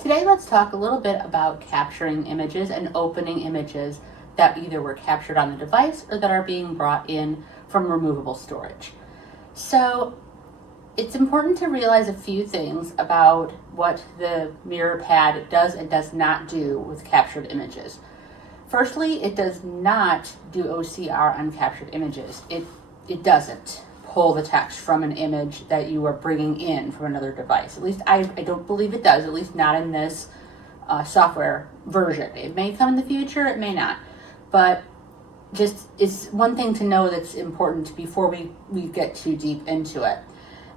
Today let's talk a little bit about capturing images and opening images that either were captured on the device or that are being brought in from removable storage. So it's important to realize a few things about what the Mirror Pad does and does not do with captured images. Firstly, it does not do OCR on captured images. It doesn't pull the text from an image that you are bringing in from another device. At least I don't believe it does, at least not in this software version. It may come in the future, it may not. But just it's one thing to know that's important before we get too deep into it.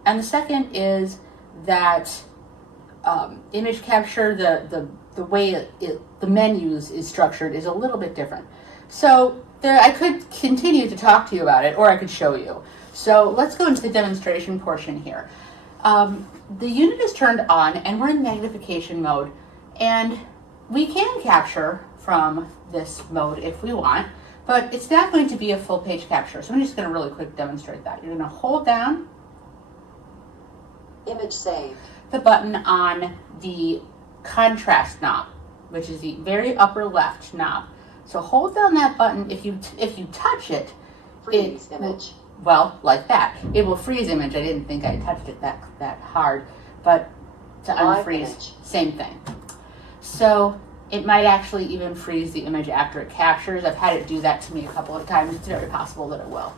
And the second is that image capture, the way the menus is structured is a little bit different. So I could continue to talk to you about it, or I could show you. So let's go into the demonstration portion here. The unit is turned on and we're in magnification mode, and we can capture from this mode if we want, but it's not going to be a full page capture. So I'm just going to really quick demonstrate that. You're going to hold down image saved, the button on the contrast knob, which is the very upper left knob. So hold down that button. If you touch it, freeze image. Well, like that. It will freeze image. I didn't think I touched it that hard, but to unfreeze, same thing. So it might actually even freeze the image after it captures. I've had it do that to me a couple of times. It's very possible that it will.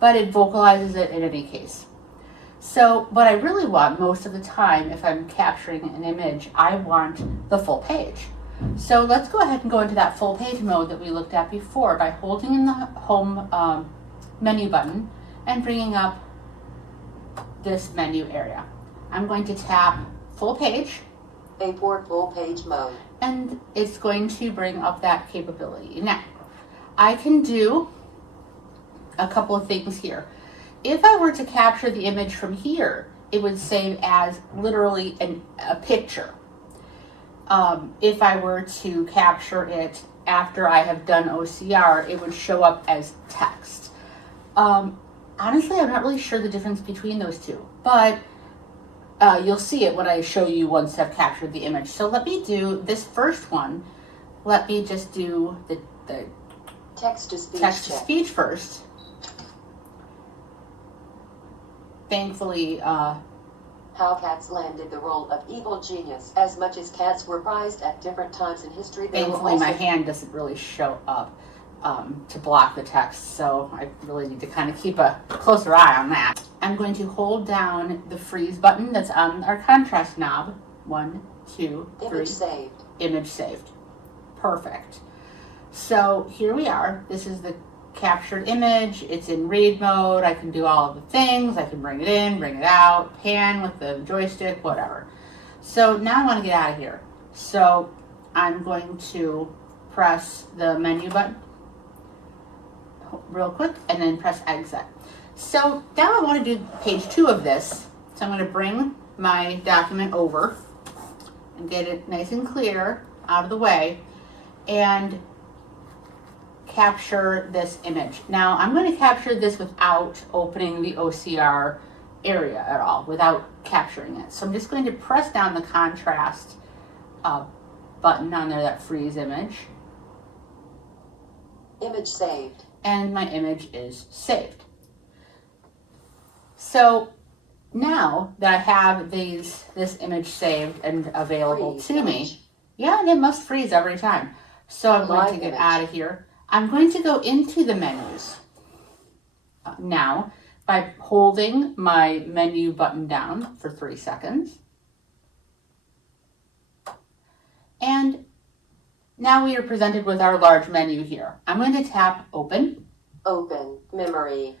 But it vocalizes it in any case. So what I really want most of the time, if I'm capturing an image, I want the full page. So let's go ahead and go into that full page mode that we looked at before by holding in the home menu button and bringing up this menu area. I'm going to tap full page. A4 full page mode. And it's going to bring up that capability. Now, I can do a couple of things here. If I were to capture the image from here, it would save as literally a picture. If I were to capture it after I have done OCR, it would show up as text. Honestly, I'm not really sure the difference between those two, but you'll see it when I show you once I've captured the image. So let me do this first one. Let me just do the text to speech first. Thankfully, how cats landed the role of evil genius. As much as cats were prized at different times in history, thankfully my hand doesn't really show up to block the text, so I really need to kind of keep a closer eye on that. I'm going to hold down the freeze button that's on our contrast knob. 1, 2, 3. Image saved. Image saved. Perfect. So here we are. This is the captured image. It's in read mode. I can do all of the things. I can bring it in, bring it out, pan with the joystick, whatever. So now I want to get out of here. So I'm going to press the menu button real quick and then press exit. So now I want to do page 2 of this. So I'm going to bring my document over and get it nice and clear out of the way and capture this image. Now I'm going to capture this without opening the OCR area at all, without capturing it. So I'm just going to press down the contrast button on there, that freeze image. Image saved. And my image is saved. So now that I have this image saved and available to me, yeah, and it must freeze every time. So I'm going to get out of here. I'm going to go into the menus now by holding my menu button down for 3 seconds. And now we are presented with our large menu here. I'm going to tap open. Open memory.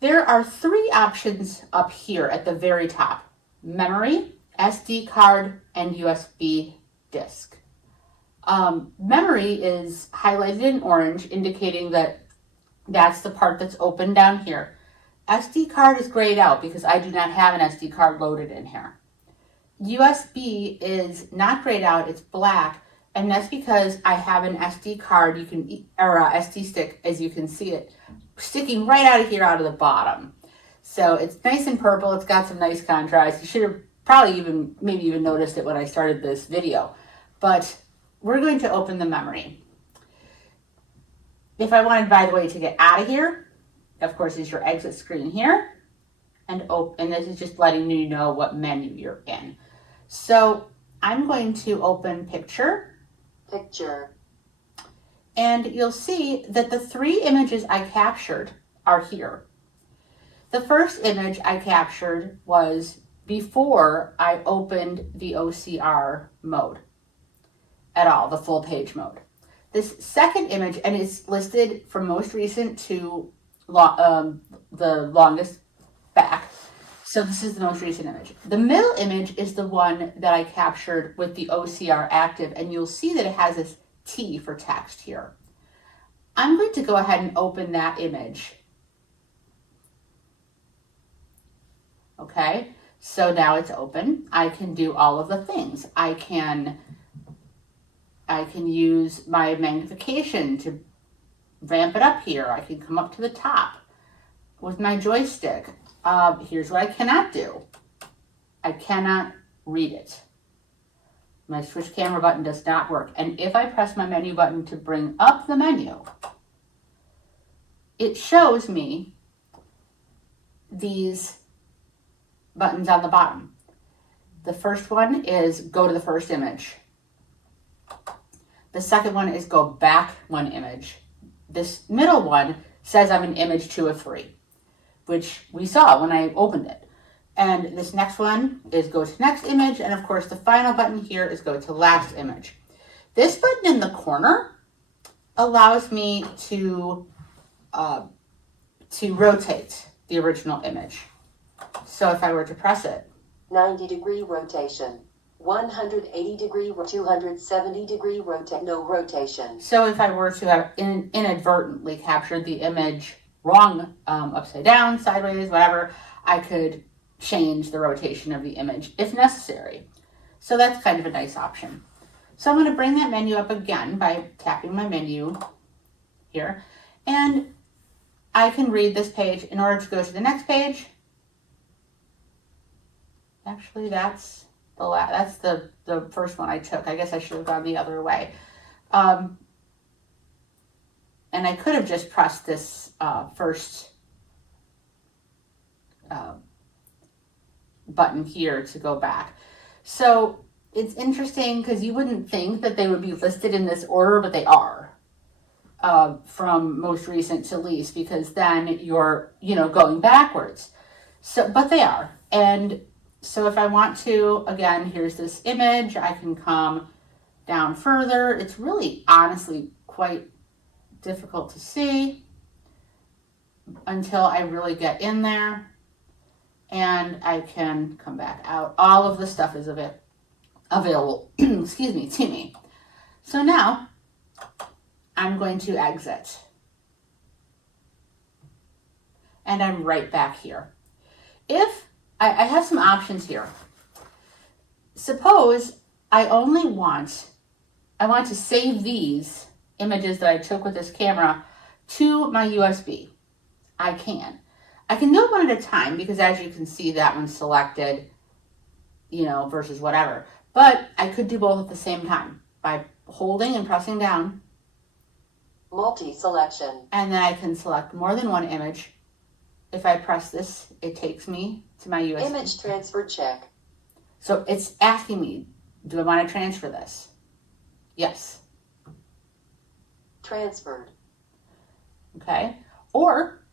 There are 3 options up here at the very top: memory, SD card, and USB disk. Memory is highlighted in orange, indicating that that's the part that's open down here. SD card is grayed out because I do not have an SD card loaded in here. USB is not grayed out, it's black, and that's because I have an SD card, or a SD stick, as you can see it, sticking right out of here, out of the bottom. So it's nice and purple, it's got some nice contrast. You should have probably maybe even noticed it when I started this video, but we're going to open the memory. If I wanted, by the way, to get out of here, of course, is your exit screen here, and this is just letting you know what menu you're in. So I'm going to open Picture. And you'll see that the 3 images I captured are here. The first image I captured was before I opened the OCR mode at all, the full page mode. This second image, and it's listed from most recent to the longest back. So this is the most recent image. The middle image is the one that I captured with the OCR active, and you'll see that it has this T for text here. I'm going to go ahead and open that image. Okay, so now it's open. I can do all of the things. I can use my magnification to ramp it up here. I can come up to the top with my joystick. Here's what I cannot do. I cannot read it. My switch camera button does not work. And if I press my menu button to bring up the menu, it shows me these buttons on the bottom. The first one is go to the first image. The second one is go back 1 image. This middle one says I'm in image 2 of 3, which we saw when I opened it. And this next one is go to next image. And of course, the final button here is go to last image. This button in the corner allows me to rotate the original image. So if I were to press it, 90-degree rotation, 180-degree, 270-degree rotate, no rotation. So if I were to have inadvertently captured the image wrong, upside down, sideways, whatever, I could change the rotation of the image if necessary. So that's kind of a nice option. So I'm going to bring that menu up again by tapping my menu here. And I can read this page. In order to go to the next page, actually that's the first one I took. I guess I should have gone the other way. And I could have just pressed this first button here to go back. So it's interesting because you wouldn't think that they would be listed in this order, but they are, from most recent to least, because then you're, going backwards. So, but they are. And so if I want to, again, here's this image, I can come down further. It's really, honestly, quite difficult to see until I really get in there. And I can come back out. All of the stuff is available, excuse me, to me. So now I'm going to exit. And I'm right back here. If I have some options here. Suppose I want to save these images that I took with this camera to my USB. I can do it one at a time because as you can see, that one's selected, versus whatever. But I could do both at the same time by holding and pressing down. Multi-selection. And then I can select more than one image. If I press this, it takes me to my USB. Image transfer check. So it's asking me, do I want to transfer this? Yes. Transferred. Okay. Or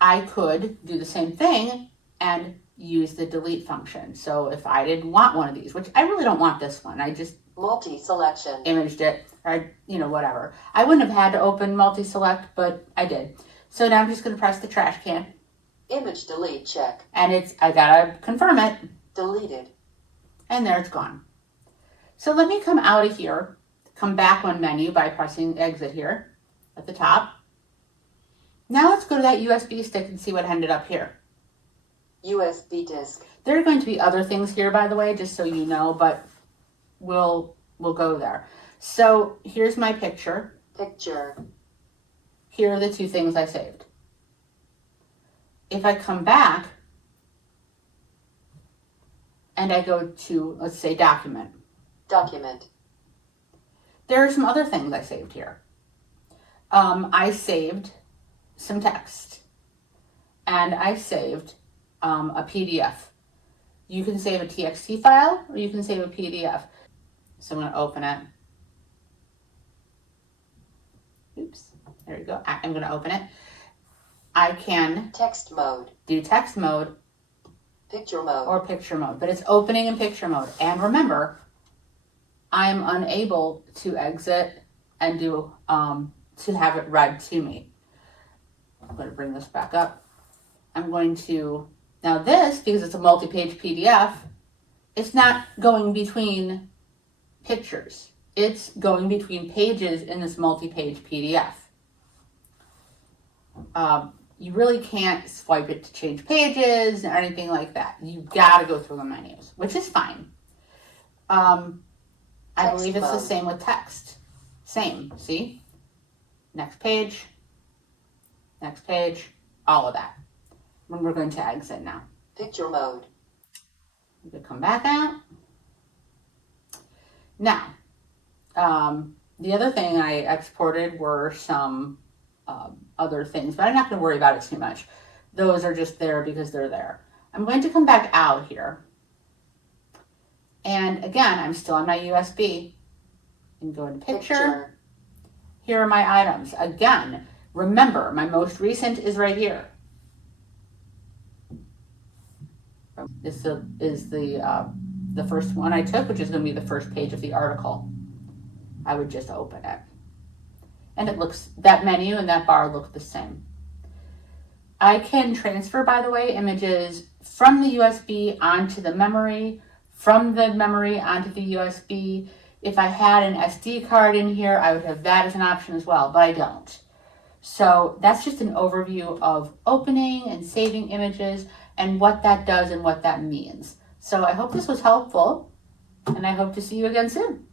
I could do the same thing and use the delete function. So if I didn't want one of these, which I really don't want this one, I just multi-selection imaged it, or whatever. I wouldn't have had to open multi-select, but I did. So now I'm just going to press the trash can. Image delete check. And I gotta confirm it. Deleted. And there it's gone. So let me come out of here, come back one menu by pressing exit here at the top. Now let's go to that USB stick and see what ended up here. USB disk. There are going to be other things here, by the way, just so you know, but we'll go there. So here's my picture. Here are the 2 things I saved. If I come back, and I go to, let's say, document. Document. There are some other things I saved here. I saved some text, and I saved a PDF. You can save a TXT file, or you can save a PDF. So I'm going to open it. Oops, there you go. I'm going to open it. I can Text mode. do text mode, Picture mode. or picture mode, but it's opening in picture mode. And remember, I'm unable to exit and do to have it read to me. I'm going to bring this back up. I'm going to, now this, because it's a multi-page PDF, it's not going between pictures. It's going between pages in this multi-page PDF. You really can't swipe it to change pages or anything like that. You've got to go through the menus, which is fine. I believe it's the same with text. Same, see? Next page, all of that. And we're going to exit now. Picture mode. We could come back out. Now, the other thing I exported were some other things, but I'm not going to worry about it too much. Those are just there because they're there. I'm going to come back out here. And again, I'm still on my USB. And go into picture. Here are my items. Again, remember, my most recent is right here. This is the first one I took, which is going to be the first page of the article. I would just open it. And it looks, that menu and that bar look the same. I can transfer, by the way, images from the USB onto the memory, from the memory onto the USB. If I had an SD card in here, I would have that as an option as well, but I don't. So that's just an overview of opening and saving images and what that does and what that means. So I hope this was helpful, and I hope to see you again soon.